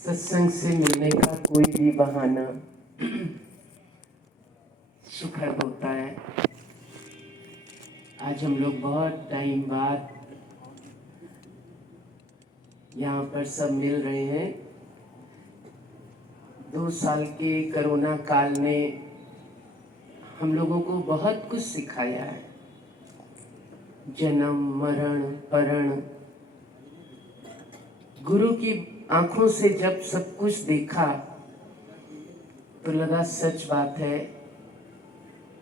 सत्संग से मिलने का कोई भी बहाना सुखद होता है। आज हम लोग बहुत टाइम बाद यहाँ पर सब मिल रहे हैं। 2 साल के कोरोना काल ने हम लोगों को बहुत कुछ सिखाया है। जन्म, मरण, परण। गुरु की आंखों से जब सब कुछ देखा तो लगा सच बात है,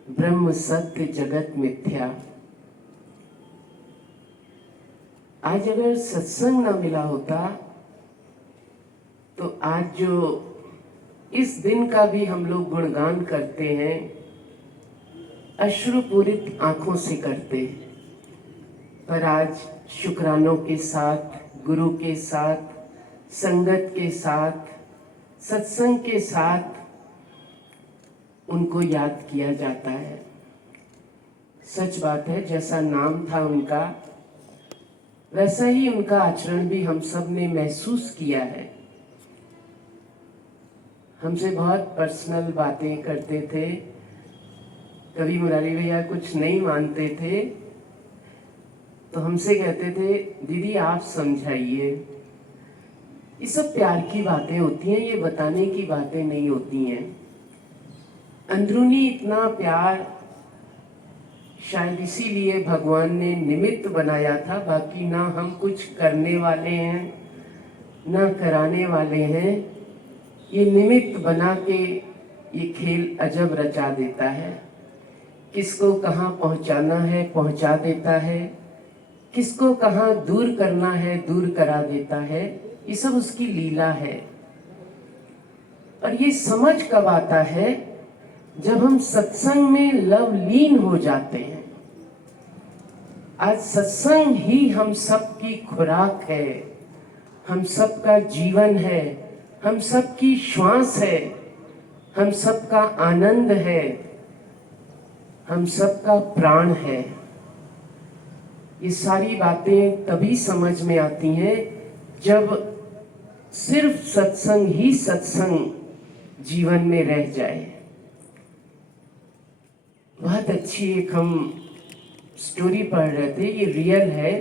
ब्रह्म सत्य जगत मिथ्या। आज अगर सत्संग ना मिला होता तो आज जो इस दिन का भी हम लोग गुणगान करते हैं, अश्रुपूरित आंखों से करते, पर आज शुक्रानों के साथ, गुरु के साथ, संगत के साथ, सत्संग के साथ उनको याद किया जाता है। सच बात है, जैसा नाम था उनका वैसा ही उनका आचरण भी हम सब ने महसूस किया है। हमसे बहुत पर्सनल बातें करते थे। कभी मुरारी भैया कुछ नहीं मानते थे तो हमसे कहते थे, दीदी आप समझाइए। ये सब प्यार की बातें होती हैं, ये बताने की बातें नहीं होती हैं। अंदरूनी इतना प्यार शायद इसीलिए भगवान ने निमित्त बनाया था। बाकी ना हम कुछ करने वाले हैं ना कराने वाले हैं। ये निमित्त बना के ये खेल अजब रचा देता है। किसको कहाँ पहुँचाना है पहुँचा देता है, किसको कहाँ दूर करना है दूर करा देता है। ये सब उसकी लीला है। और ये समझ कब आता है? जब हम सत्संग में लवलीन हो जाते हैं। आज सत्संग ही हम सबकी खुराक है, हम सबका जीवन है, हम सबकी श्वास है, हम सबका आनंद है, हम सबका प्राण है। ये सारी बातें तभी समझ में आती हैं जब सिर्फ सत्संग ही सत्संग जीवन में रह जाए। बहुत अच्छी एक हम स्टोरी पढ़ रहे थे, ये रियल है,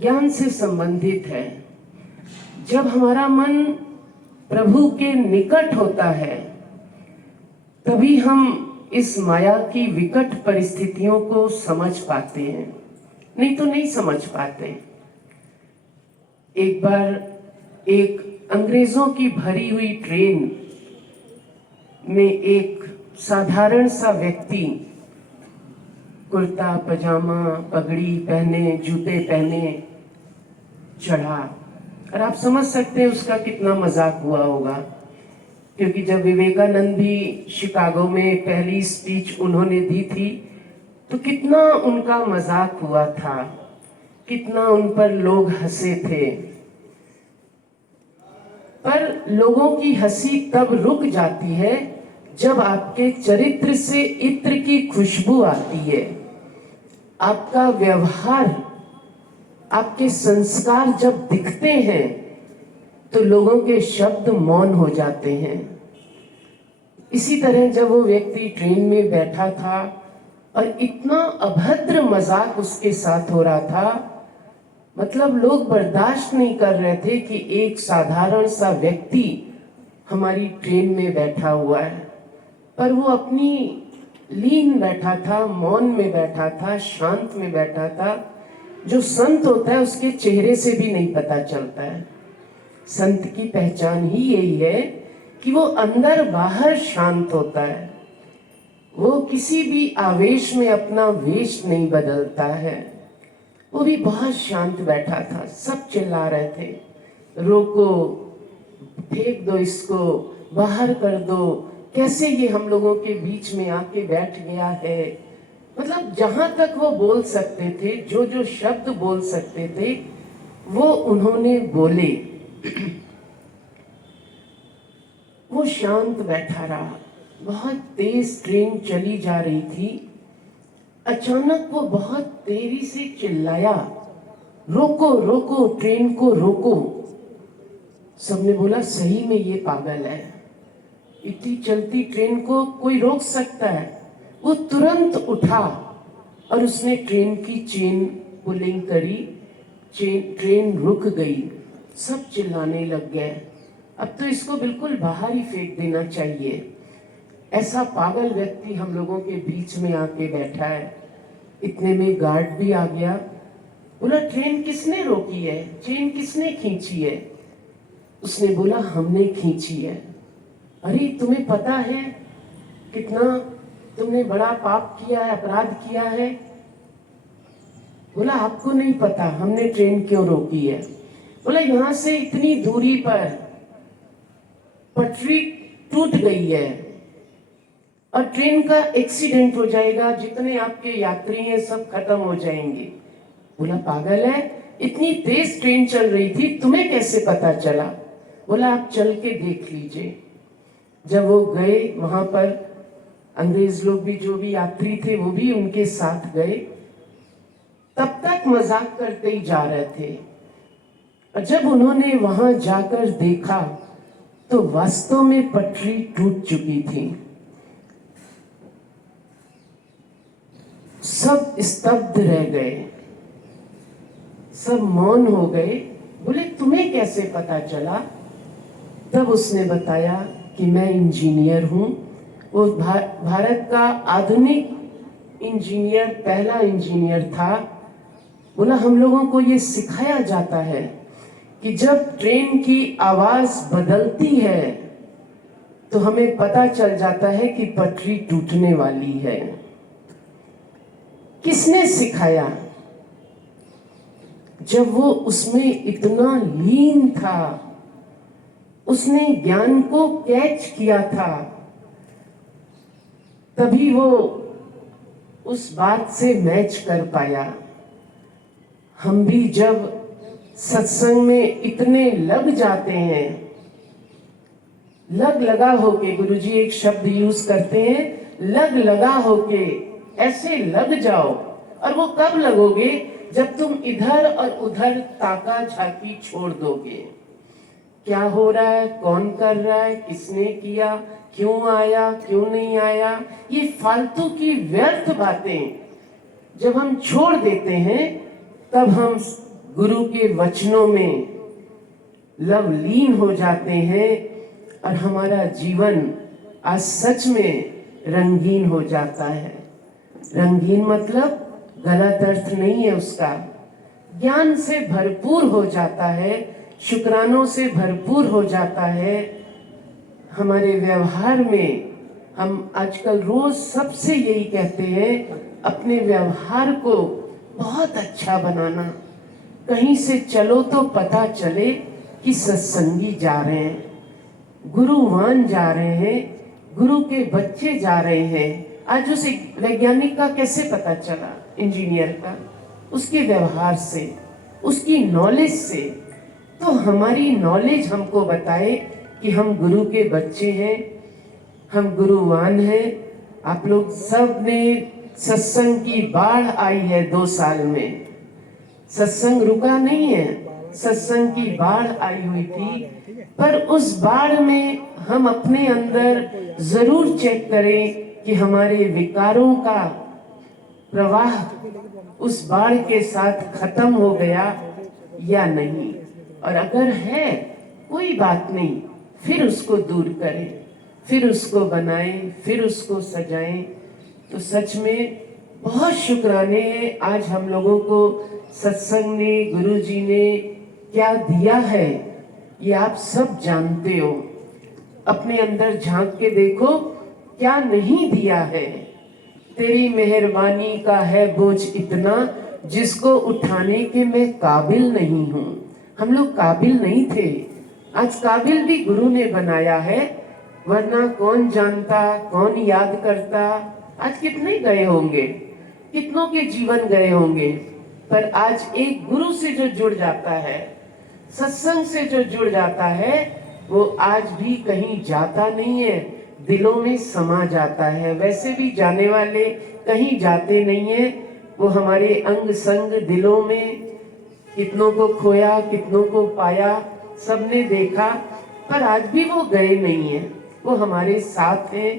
ज्ञान से संबंधित है। जब हमारा मन प्रभु के निकट होता है तभी हम इस माया की विकट परिस्थितियों को समझ पाते हैं, नहीं तो नहीं समझ पाते। एक बार एक अंग्रेजों की भरी हुई ट्रेन में एक साधारण सा व्यक्ति कुर्ता पजामा पगड़ी पहने, जूते पहने चढ़ा। और आप समझ सकते हैं उसका कितना मजाक हुआ होगा, क्योंकि जब विवेकानंद भी शिकागो में पहली स्पीच उन्होंने दी थी तो कितना उनका मजाक हुआ था, कितना उन पर लोग हंसे थे। पर लोगों की हंसी तब रुक जाती है जब आपके चरित्र से इत्र की खुशबू आती है। आपका व्यवहार, आपके संस्कार जब दिखते हैं तो लोगों के शब्द मौन हो जाते हैं। इसी तरह जब वो व्यक्ति ट्रेन में बैठा था और इतना अभद्र मजाक उसके साथ हो रहा था, मतलब लोग बर्दाश्त नहीं कर रहे थे कि एक साधारण सा व्यक्ति हमारी ट्रेन में बैठा हुआ है। पर वो अपनी लीन बैठा था, मौन में बैठा था, शांत में बैठा था। जो संत होता है उसके चेहरे से भी नहीं पता चलता है। संत की पहचान ही यही है कि वो अंदर बाहर शांत होता है। वो किसी भी आवेश में अपना वेश नहीं बदलता है। वो भी बहुत शांत बैठा था। सब चिल्ला रहे थे, रोको, फेंक दो इसको, बाहर कर दो, कैसे ये हम लोगों के बीच में आके बैठ गया है। मतलब जहां तक वो बोल सकते थे, जो जो शब्द बोल सकते थे वो उन्होंने बोले। वो शांत बैठा रहा। बहुत तेज ट्रेन चली जा रही थी। अचानक वो बहुत तेजी से चिल्लाया, रोको रोको, ट्रेन को रोको। सबने बोला सही में ये पागल है, इतनी चलती ट्रेन को कोई रोक सकता है? वो तुरंत उठा और उसने ट्रेन की चेन पुलिंग करी, ट्रेन रुक गई। सब चिल्लाने लग गए, अब तो इसको बिल्कुल बाहर ही फेंक देना चाहिए। ऐसा पागल व्यक्ति हम लोगों के बीच में आके बैठा है। इतने में गार्ड भी आ गया, बोला ट्रेन किसने रोकी है, चेन किसने खींची है? उसने बोला हमने खींची है। अरे तुम्हें पता है कितना तुमने बड़ा पाप किया है, अपराध किया है? बोला आपको नहीं पता हमने ट्रेन क्यों रोकी है? बोला यहाँ से इतनी दूरी पर पटरी टूट गई है और ट्रेन का एक्सीडेंट हो जाएगा, जितने आपके यात्री हैं सब खत्म हो जाएंगे। बोला पागल है, इतनी तेज ट्रेन चल रही थी, तुम्हें कैसे पता चला? बोला आप चल के देख लीजिए। जब वो गए वहां पर, अंग्रेज लोग भी, जो भी यात्री थे वो भी उनके साथ गए। तब तक मजाक करते ही जा रहे थे, और जब उन्होंने वहां जाकर देखा तो वास्तव में पटरी टूट चुकी थी। सब स्तब्ध रह गए, सब मौन हो गए। बोले तुम्हें कैसे पता चला? तब उसने बताया कि मैं इंजीनियर हूं। वो भारत का आधुनिक इंजीनियर, पहला इंजीनियर था। बोला हम लोगों को ये सिखाया जाता है कि जब ट्रेन की आवाज बदलती है तो हमें पता चल जाता है कि पटरी टूटने वाली है। किसने सिखाया? जब वो उसमें इतना लीन था, उसने ज्ञान को कैच किया था, तभी वो उस बात से मैच कर पाया। हम भी जब सत्संग में इतने लग जाते हैं, लग लगा होके, गुरुजी एक शब्द यूज करते हैं, लग लगा होके, ऐसे लग जाओ। और वो कब लगोगे? जब तुम इधर और उधर ताका झाकी छोड़ दोगे। क्या हो रहा है, कौन कर रहा है, किसने किया, क्यों आया, क्यों नहीं आया, ये फालतू की व्यर्थ बातें जब हम छोड़ देते हैं, तब हम गुरु के वचनों में लवलीन हो जाते हैं और हमारा जीवन आज सच में रंगीन हो जाता है। रंगीन मतलब गलत अर्थ नहीं है उसका। ज्ञान से भरपूर हो जाता है, शुक्रानों से भरपूर हो जाता है। हमारे व्यवहार में हम आजकल रोज सबसे यही कहते हैं, अपने व्यवहार को बहुत अच्छा बनाना। कहीं से चलो तो पता चले कि सत्संगी जा रहे हैं, गुरुवान जा रहे हैं, गुरु के बच्चे जा रहे हैं। आज उस वैज्ञानिक का कैसे पता चला, इंजीनियर का? उसके व्यवहार से, उसकी नॉलेज से। तो हमारी नॉलेज हमको बताए कि हम गुरु के बच्चे हैं, हम गुरुवान हैं। आप लोग सब ने सत्संग की बाढ़ आई है 2 साल में, सत्संग रुका नहीं है, सत्संग की बाढ़ आई हुई थी। पर उस बाढ़ में हम अपने अंदर जरूर चेक करें कि हमारे विकारों का प्रवाह उस बाढ़ के साथ खत्म हो गया या नहीं। और अगर है, कोई बात नहीं, फिर उसको दूर करें, फिर उसको बनाएं, फिर उसको सजाएं। तो सच में बहुत शुक्राने हैं आज हम लोगों को सत्संग ने, गुरु जी ने क्या दिया है ये आप सब जानते हो। अपने अंदर झांक के देखो क्या नहीं दिया है। तेरी मेहरबानी का है बोझ इतना, जिसको उठाने के मैं काबिल नहीं हूँ। हम लोग काबिल नहीं थे, आज काबिल भी गुरु ने बनाया है, वरना कौन जानता, कौन याद करता। आज कितने गए होंगे, कितनों के जीवन गए होंगे, पर आज एक गुरु से जो जुड़ जाता है, सत्संग से जो जुड़ जाता है, वो आज भी कहीं जाता नहीं है, दिलों में समा जाता है। वैसे भी जाने वाले कहीं जाते नहीं है, वो हमारे अंग संग दिलों में, कितनों को खोया, कितनों को पाया, सबने देखा, पर आज भी वो गए नहीं है, वो हमारे साथ हैं,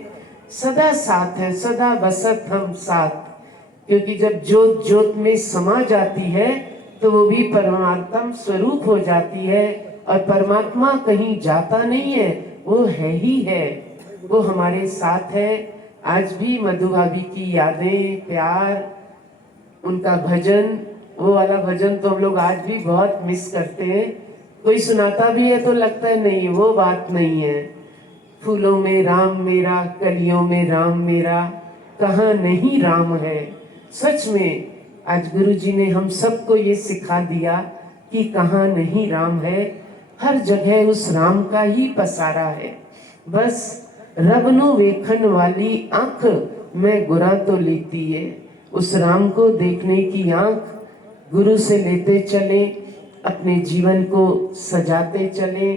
सदा साथ है, सदा बसत हम साथ। क्योंकि जब ज्योत ज्योत में समा जाती है तो वो भी परमात्म स्वरूप हो जाती है, और परमात्मा कहीं जाता नहीं है, वो है ही है, वो हमारे साथ है। आज भी मधु भाभी की यादें, प्यार, उनका भजन, वो वाला भजन तो हम लोग आज भी बहुत मिस करते हैं। कोई सुनाता भी है तो लगता है नहीं, वो बात नहीं है। फूलों में राम मेरा, कलियों में राम मेरा, कहाँ नहीं राम है। सच में आज गुरु जी ने हम सबको ये सिखा दिया कि कहाँ नहीं राम है, हर जगह उस राम का ही पसारा है। बस रब नू वेखन वाली आंख मैं गुरा तो लेती है, उस राम को देखने की आंख गुरु से लेते चले, अपने जीवन को सजाते चले।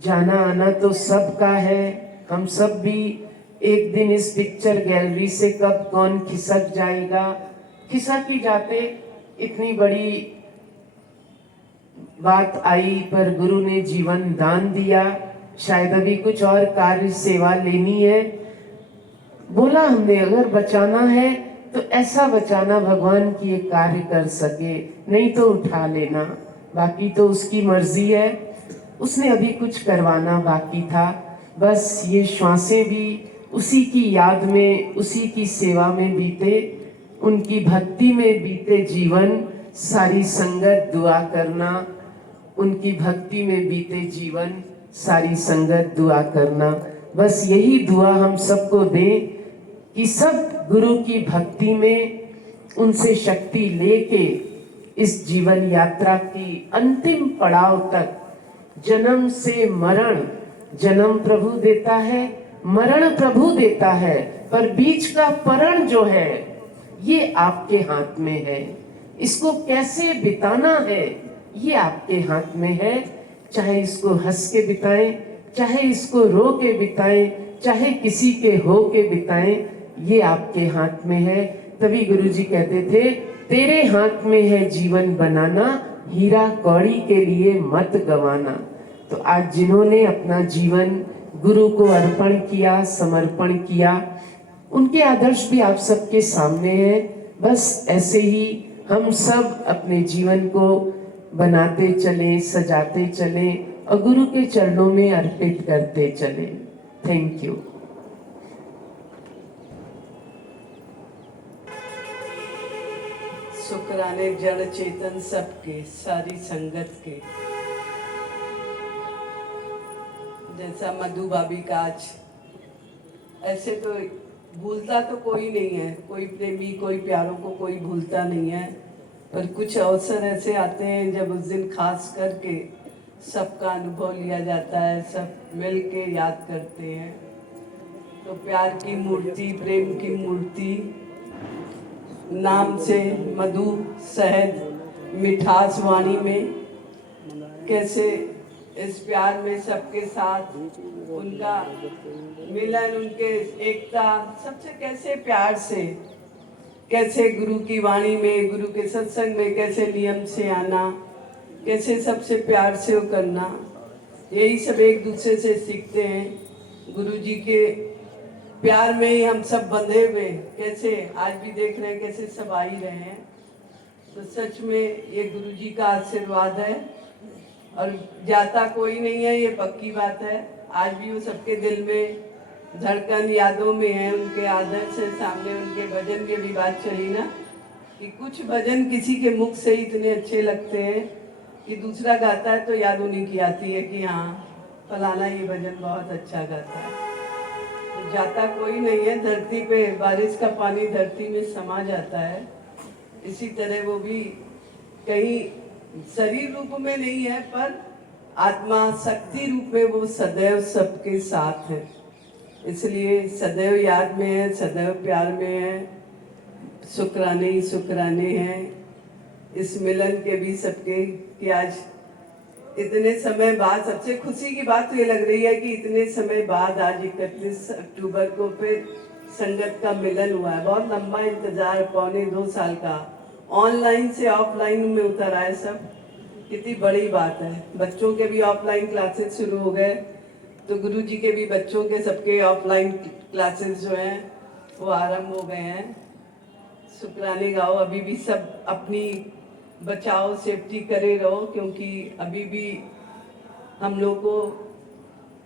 जाना आना तो सबका है, हम सब भी एक दिन इस पिक्चर गैलरी से कब कौन खिसक जाएगा, खिसक ही जाते। इतनी बड़ी बात आई पर गुरु ने जीवन दान दिया, शायद अभी कुछ और कार्य सेवा लेनी है। बोला हमने अगर बचाना है तो ऐसा बचाना भगवान की एक कार्य कर सके, नहीं तो उठा लेना, बाकी तो उसकी मर्जी है। उसने अभी कुछ करवाना बाकी था, बस ये श्वासें भी उसी की याद में, उसी की सेवा में बीते, उनकी भक्ति में बीते जीवन। सारी संगत दुआ करना, उनकी भक्ति में बीते जीवन, सारी संगत दुआ करना। बस यही दुआ हम सबको दें कि सब गुरु की भक्ति में उनसे शक्ति लेके इस जीवन यात्रा की अंतिम पड़ाव तक, जन्म से मरण, जन्म प्रभु देता है, मरण प्रभु देता है, पर बीच का परण जो है ये आपके हाथ में है। इसको कैसे बिताना है ये आपके हाथ में है। चाहे इसको हंस के बिताएं, चाहे इसको रो के बिताएं, चाहे किसी के हो के बिताएं, ये आपके हाथ में है। तभी गुरुजी कहते थे, तेरे हाथ में है जीवन बनाना, हीरा कौड़ी के लिए मत गवाना। तो आज जिन्होंने अपना जीवन गुरु को अर्पण किया, समर्पण किया, उनके आदर्श भी आप सबके सामने हैं। बस ऐसे ही हम सब अपने जीवन को बनाते चलें, सजाते चलें और गुरु के चरणों में अर्पित करते चलें। Thank you. शुक्राने जड़ चेतन सबके, सारी संगत के। जैसा मधु भाभी का आज, ऐसे तो भूलता तो कोई नहीं है, कोई प्रेमी, कोई प्यारों को कोई भूलता नहीं है, पर कुछ अवसर ऐसे आते हैं जब उस दिन खास करके सबका अनुभव लिया जाता है, सब मिल के याद करते हैं। तो प्यार की मूर्ति, प्रेम की मूर्ति, नाम से मधु, शहद, मिठास वाणी में, कैसे इस प्यार में सबके साथ उनका मिलन, उनके एकता, सबसे कैसे प्यार से, कैसे गुरु की वाणी में, गुरु के सत्संग में कैसे नियम से आना, कैसे सबसे प्यार से वो करना, यही सब एक दूसरे से सीखते हैं। गुरु जी के प्यार में ही हम सब बंधे हुए, कैसे आज भी देख रहे हैं कैसे सब आ ही रहे हैं। तो सच में ये गुरु जी का आशीर्वाद है और जाता कोई नहीं है, ये पक्की बात है। आज भी वो सबके दिल में धड़कन, यादों में है। उनके आदर्श से सामने उनके भजन की भी बात चली ना, कि कुछ भजन किसी के मुख से ही इतने अच्छे लगते हैं कि दूसरा गाता है तो याद उन्हीं की आती है कि हाँ फलाना ये भजन बहुत अच्छा गाता है। तो जाता कोई नहीं है, धरती पे बारिश का पानी धरती में समा जाता है, इसी तरह वो भी कहीं शरीर रूप में नहीं है पर आत्मा शक्ति रूप में वो सदैव सबके साथ है। इसलिए सदैव याद में है, सदैव प्यार में है, शुक्राने ही शुक्राने हैं इस मिलन के भी सबके, कि आज इतने समय बाद, सबसे खुशी की बात तो ये लग रही है कि इतने समय बाद आज 31 अक्टूबर को फिर संगत का मिलन हुआ है। बहुत लंबा इंतजार, 1.25 साल का, ऑनलाइन से ऑफलाइन में उतर आए सब, कितनी बड़ी बात है। बच्चों के भी ऑफलाइन क्लासेस शुरू हो गए, तो गुरुजी के भी बच्चों के सबके ऑफलाइन क्लासेस जो हैं वो आरंभ हो गए हैं। शुक्राने गाओ। अभी भी सब अपनी बचाओ सेफ्टी करे रहो, क्योंकि अभी भी हम लोग को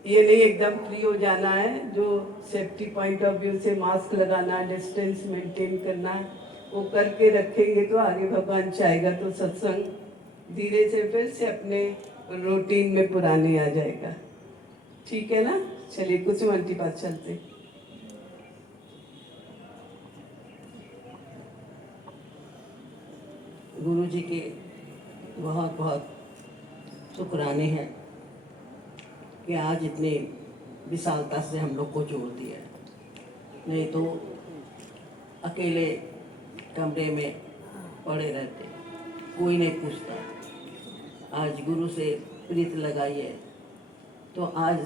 ये नहीं एकदम फ्री हो जाना है। जो सेफ्टी पॉइंट ऑफ व्यू से मास्क लगाना, डिस्टेंस मेंटेन करना, वो करके रखेंगे तो आगे भगवान चाहेगा तो सत्संग धीरे से फिर से अपने रूटीन में पुराने आ जाएगा। ठीक है ना? चलिए कुछ मिनट के बाद चलते। गुरु जी के बहुत बहुत शुक्राने हैं कि आज इतने विशालता से हम लोग को जोड़ दिया। नहीं तो अकेले कमरे में पड़े रहते, कोई नहीं पूछता। आज गुरु से प्रीत लगाई है तो आज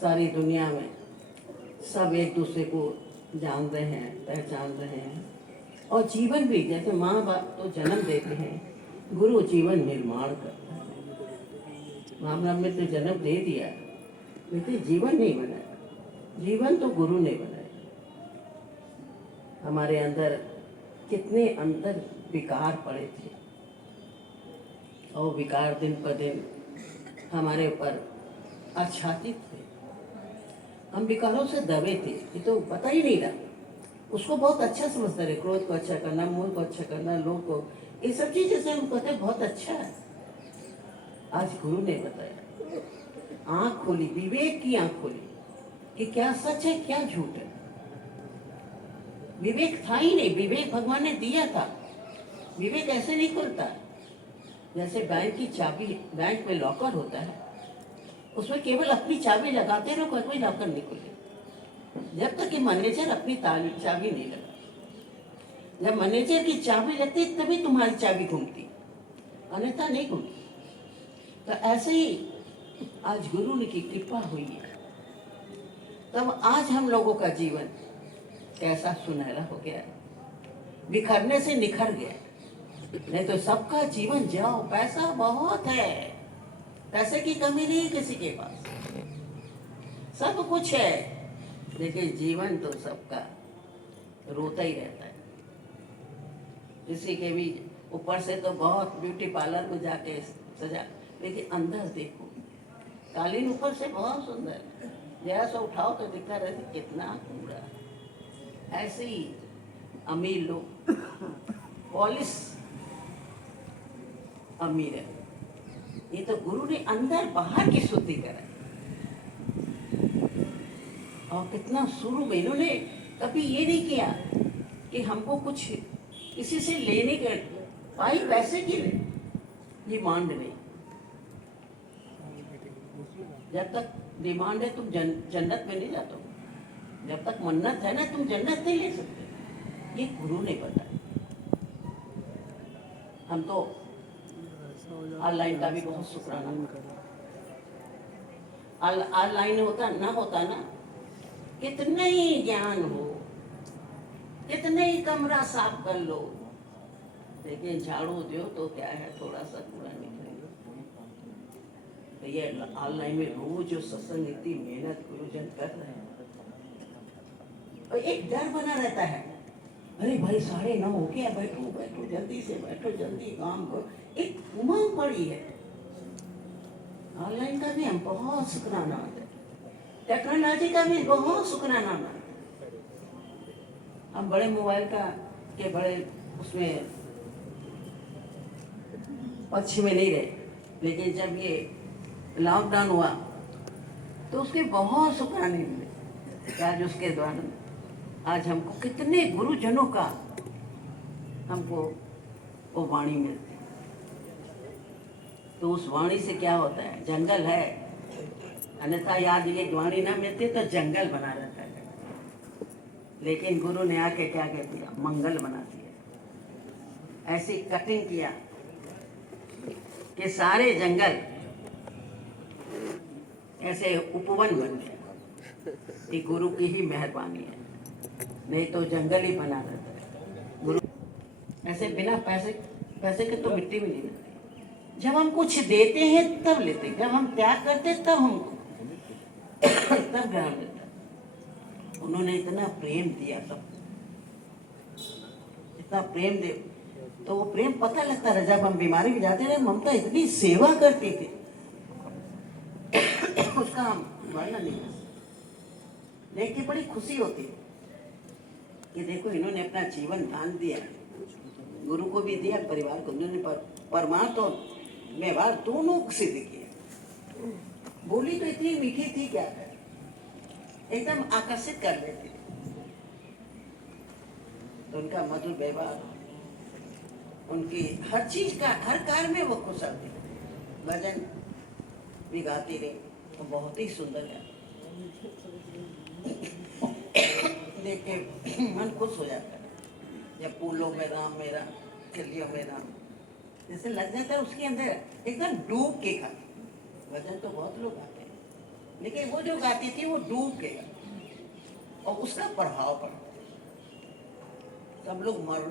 सारी दुनिया में सब एक दूसरे को जान रहे हैं, पहचान रहे हैं। और जीवन भी, जैसे माँ बाप तो जन्म देते हैं, गुरु जीवन निर्माण करता है। मामला में तो जन्म दे दिया, लेकिन जीवन नहीं बनाया। जीवन तो गुरु ने बनाया। हमारे अंदर कितने अंदर विकार पड़े थे, और विकार दिन पर दिन हमारे ऊपर आच्छादित थे। हम विकारों से दबे थे, ये तो पता ही नहीं रहा। उसको बहुत अच्छा समझते रहे, क्रोध को अच्छा करना, मोह को अच्छा करना, लोग को, ये सब चीजें से हम कहते बहुत अच्छा है। आज गुरु ने बताया, आंख खोली, विवेक की आंख खोली कि क्या सच है क्या झूठ है। विवेक था ही नहीं, विवेक भगवान ने दिया था। विवेक ऐसे नहीं खुलता जैसे बैंक की चाबी, बैंक में लॉकर होता है, उसमें केवल अपनी चाबी लगाते रहो, कोई लॉकर नहीं खुले जब तक कि मैनेजर अपनी चाबी नहीं लगा। जब मैनेजर की चाबी लगती तभी तुम्हारी चाबी घूमती, अन्यथा नहीं घूमती। तो ऐसे ही आज गुरु की कृपा हुई है, तब आज हम लोगों का जीवन कैसा सुनहरा हो गया, बिखरने से निखर गया। नहीं तो सबका जीवन जाओ, पैसा बहुत है, पैसे की कमी नहीं किसी के पास, सब कुछ है, लेकिन जीवन तो सबका रोता ही रहता है। किसी के भी ऊपर से तो बहुत ब्यूटी पार्लर को जाके सजा, लेकिन अंदर देखो, कालीन ऊपर से बहुत सुंदर, जरा सा उठाओ तो दिखता रहता कितना कूड़ा। ऐसे ही अमीर लोग पॉलिश अमीर है, ये तो गुरु ने अंदर बाहर की शुद्धि करा। और कितना शुरू में इन्होंने कभी ये नहीं किया कि हमको कुछ किसी से लेने के पाई पैसे की डिमांड नहीं। जब तक डिमांड है तुम जन्नत में नहीं जाते हो, जब तक मन्नत है ना तुम जन्नत नहीं ले सकते। ये गुरु ने बताया। हम तो ऑनलाइन का भी बहुत शुक्राना, ऑनलाइन होता ना कितने ही ज्ञान हो, कितने ही कमरा साफ कर लो, लेकिन झाड़ू दो तो क्या है, थोड़ा सा कूड़ा निकलेगा। तो ये ऑनलाइन में रोज जो सत्संग इतनी मेहनत गुरुजन कर रहे हैं, और एक डर बना रहता है, अरे भाई 9:30 हो गया, बैठो बैठो जल्दी से बैठो, जल्दी काम करो, एक उमंग पड़ी है। ऑनलाइन का भी हम बहुत शुक्राना है, टेक्नोलॉजी का भी बहुत शुक्राना है। हम बड़े मोबाइल का के बड़े उसमें पक्ष में नहीं रहे, लेकिन जब ये लॉकडाउन हुआ तो उसके बहुत शुक्राने मिले। आज उसके द्वारा आज हमको कितने गुरुजनों का हमको वो वाणी मिलती। तो उस वाणी से क्या होता है, जंगल है, अन्यथा याद ये वाणी ना मिलती तो जंगल बना रहता है। लेकिन गुरु ने आके क्या कह दिया, मंगल बना दिया। ऐसी कटिंग किया कि सारे जंगल ऐसे उपवन बन गए। ये गुरु की ही मेहरबानी है, नहीं तो जंगल ही बना रहता है। गुरु ऐसे बिना पैसे के तो मिट्टी भी नहीं मिलती। जब हम कुछ देते हैं तब लेते हैं, जब हम त्याग करते हैं तब हमको तब ग्रहण मिलता है। उन्होंने इतना प्रेम दिया सब, इतना प्रेम दे, तो वो प्रेम पता लगता रहा। जब हम बीमारी में जाते रहे, ममता इतनी सेवा करती थी उसका हम वर्णन नहीं कर सकते। देख के बड़ी खुशी होती है कि देखो इन्होंने अपना जीवन दान दिया, गुरु को भी दिया, परिवार को। उन्होंने परमार्थ और व्यवहार दोनों सिद्ध किया। बोली तो इतनी मीठी थी, क्या एकदम आकर्षित कर लेती थी। तो उनका मधुर व्यवहार, उनकी हर चीज का, हर कार्य में वो कुशल थी। भजन भी गाती रही, तो बहुत ही सुंदर है। देख के मन खुश हो जाता है। जब फूलों में राम मेरा, कलियों में राम, जैसे लग जाता है उसके अंदर एकदम डूब के गाती। भजन तो बहुत लोग गाते हैं, लेकिन वो जो गाती थी वो डूब के गाती, और उसका प्रभाव पड़ा। सब लोग मरण,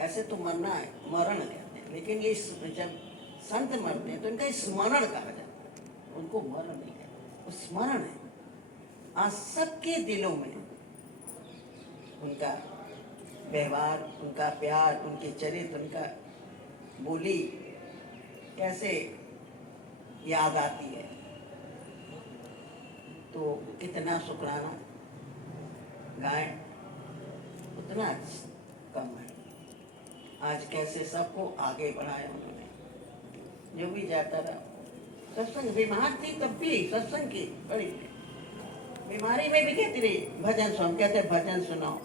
ऐसे तो मरना है, मरण कहते हैं, लेकिन ये जब संत मरते हैं तो इनका स्मरण कहा जाता है। उनको मरण नहीं कहते, वो स्मरण है। आज सबके दिलों में उनका व्यवहार, उनका प्यार, उनके चरित्र, उनका बोली कैसे याद आती है। तो कितना शुक्राना गाएं उतना कम है। आज कैसे सबको आगे बढ़ाया उन्होंने, जो भी जाता रहा। सत्संग, बीमार थी तब भी सत्संग की बड़ी, बीमारी में भी कहती रही भजन सुन, कहते भजन सुनाओ,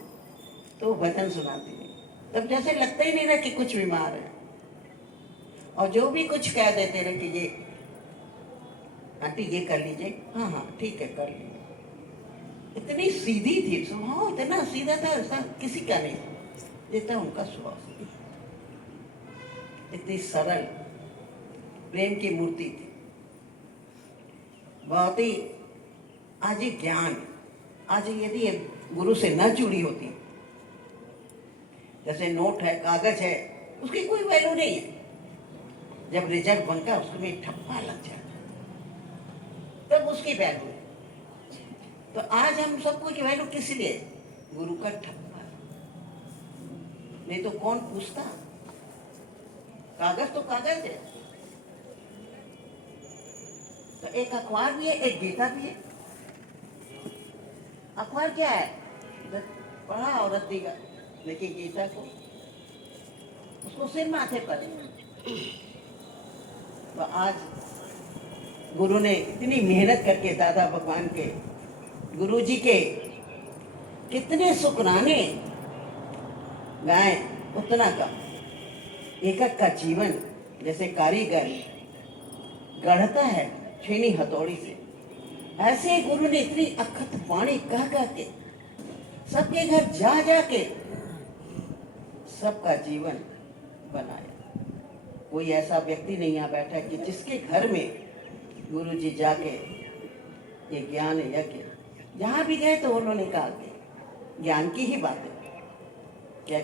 तो भजन सुनाती रही। तब जैसे लगता ही नहीं रहा कि कुछ बीमार है। और जो भी कुछ कह देते रहे कि ये आंटी ये कर लीजिए, हाँ हाँ ठीक है कर लीजिए। इतनी सीधी थी स्वभाव, इतना सीधा था, ऐसा किसी का नहीं जितना उनका स्वभाव। इतनी सरल प्रेम की मूर्ति थी। बहुत ही आज ये ज्ञान, आज यदि ये गुरु से न जुड़ी होती, जैसे नोट है, कागज है, उसकी कोई वैल्यू नहीं है। जब रिजर्व बनता उसमें ठप्पा लग जाता तब उसकी वैल्यू। तो आज हम सबको की वैल्यू किस लिए? गुरु का ठप्पा, नहीं तो कौन पूछता। कागज तो कागज है। तो एक अखबार भी है, एक गीता भी है। अखबार क्या है? पढ़ा और रद्द दिया, लेकिन गीता को उसको सिर माथे पर है। तो आज गुरु ने इतनी मेहनत करके, दादा भगवान के, गुरु जी के कितने शुक्राने गाए उतना कम। एक का जीवन जैसे कारीगर गढ़ता है छेनी हथौड़ी से, ऐसे गुरु ने इतनी अखत वाणी कह के सबके घर जा के सबका जीवन बनाया। कोई ऐसा व्यक्ति नहीं यहाँ बैठा कि जिसके घर में गुरु जी जाके ये ज्ञान यज्ञ, जहाँ भी गए तो उन्होंने कहा कि ज्ञान की ही बातें, क्या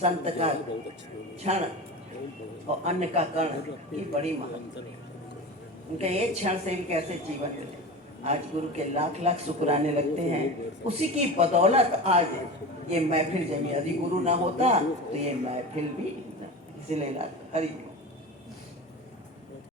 संत का क्षण और अन्न का कर्ण की बड़ी महत्व। उनका एक क्षण से भी कैसे जीवन मिले। आज गुरु के लाख लाख शुक्राने लगते हैं। उसी की बदौलत आज ये महफिल जमी। यदि गुरु ना होता तो ये महफिल भी, इसलिए हरि